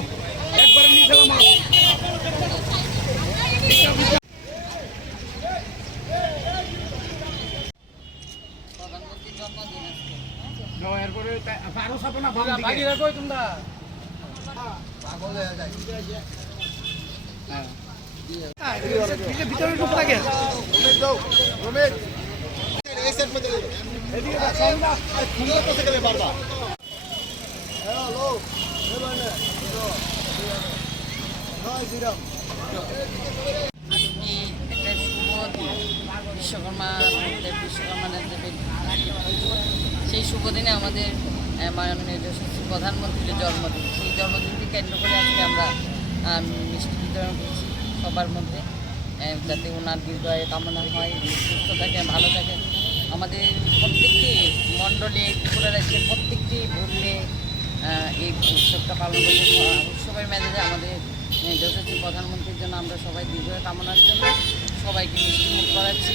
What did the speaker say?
নামাও একবারে নিচে নামাও প্রধানমন্ত্রীর জন্মদিন আজকে। নাও, এরপরে তা- আরও চাপো না বাম দিকে। বাকিরা একটা বিশ্বকর্মা বিশ্বকর্মা সেই শুভ দিনে আমাদের মাননীয় যশস্বী প্রধানমন্ত্রীর জন্মদিন। সেই জন্মদিনকে কেন্দ্র করে আজকে আমরা মিষ্টি বিতরণ করছি সবার মধ্যে যাতে ওনার দীর্ঘায় কামনা হয়, সুস্থ থাকে ভালো থাকে আমাদের প্রত্যেকটি মণ্ডলে ত্রিপুরা রাজ্যের প্রত্যেকটি ভূমে এই উৎসবটা পালন করতে উৎসবের মেজাজে আমাদের যশস্বী প্রধানমন্ত্রীর জন্য আমরা সবাই দীর্ঘ কামনার জন্য সবাইকে মিষ্টি মুখ করাচ্ছি